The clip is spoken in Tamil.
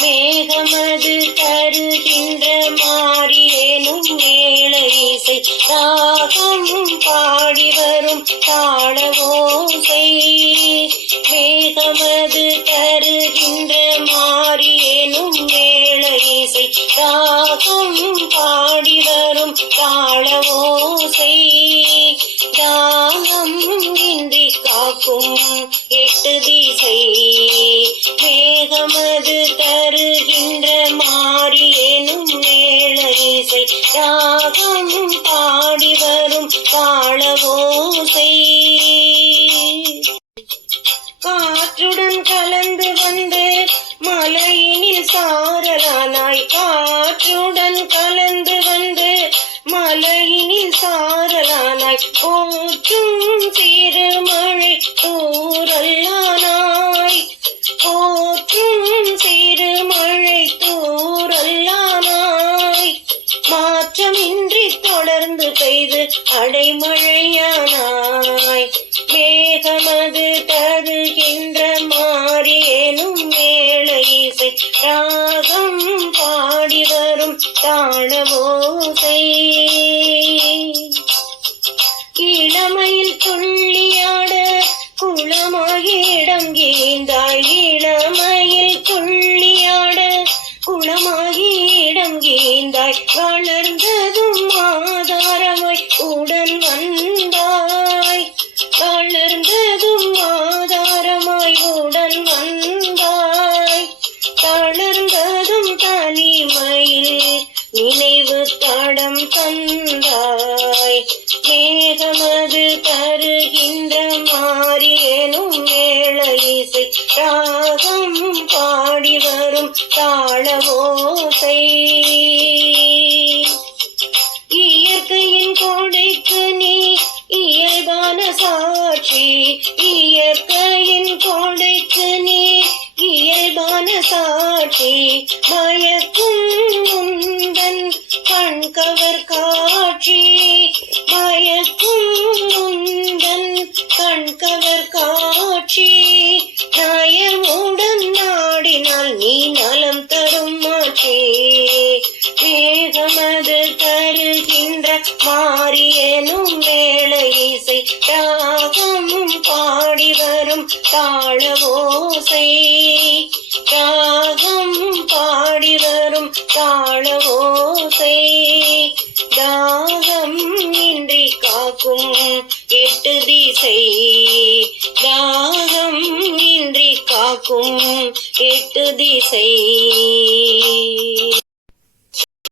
மேகமது தருகின்ற மாறியேனும் மேல இசை ராகமும் பாடி வரும் தாளவோசை. மேகமது தருகின்ற மாறியேனும் மேல இசை ராகமும் பாடி வரும் தாளவோசை. தானம் இன்றி காக்கும் எட்டு திசை. உலகமது தருகின்ற மாறியேனும் மேள இசை ராகம் பாடி வரும் தாளவோசை காற்றுடன் கலந்து வந்து மலையினில் சாரலானாய். காற்றுடன் கலந்து வந்து மலையினில் சாரலானாய். போற்றும் அடைமழையானாய் மேகமது தருகின்ற மாறியேனும் மேலை இசை ராகம் பாடி வரும் தாளவோசை இளமையில் துள்ளியாட குளமாகி இடம் கீந்தாய் உடன் வந்தாய். தளர்ந்ததும் ஆதாரமாய் உடன் வந்தாய். தளர்ந்ததும் தனிமையில் நினைவு தடம் தந்தாய். மேகமது தருகின்ற மாறியேனும் மேள இசை ராகம் பாடி வரும் தாளவோசை மேகமது தருகின்ற மாறியனும் மேள இசை ராகம் பாடி வரும் தாளவோசை. ராகம் பாடி வரும் தாளவோசை. தாகம் இன்றி காக்கும் எட்டு திசை. தாகம் இன்றி காக்கும் எட்டு திசை.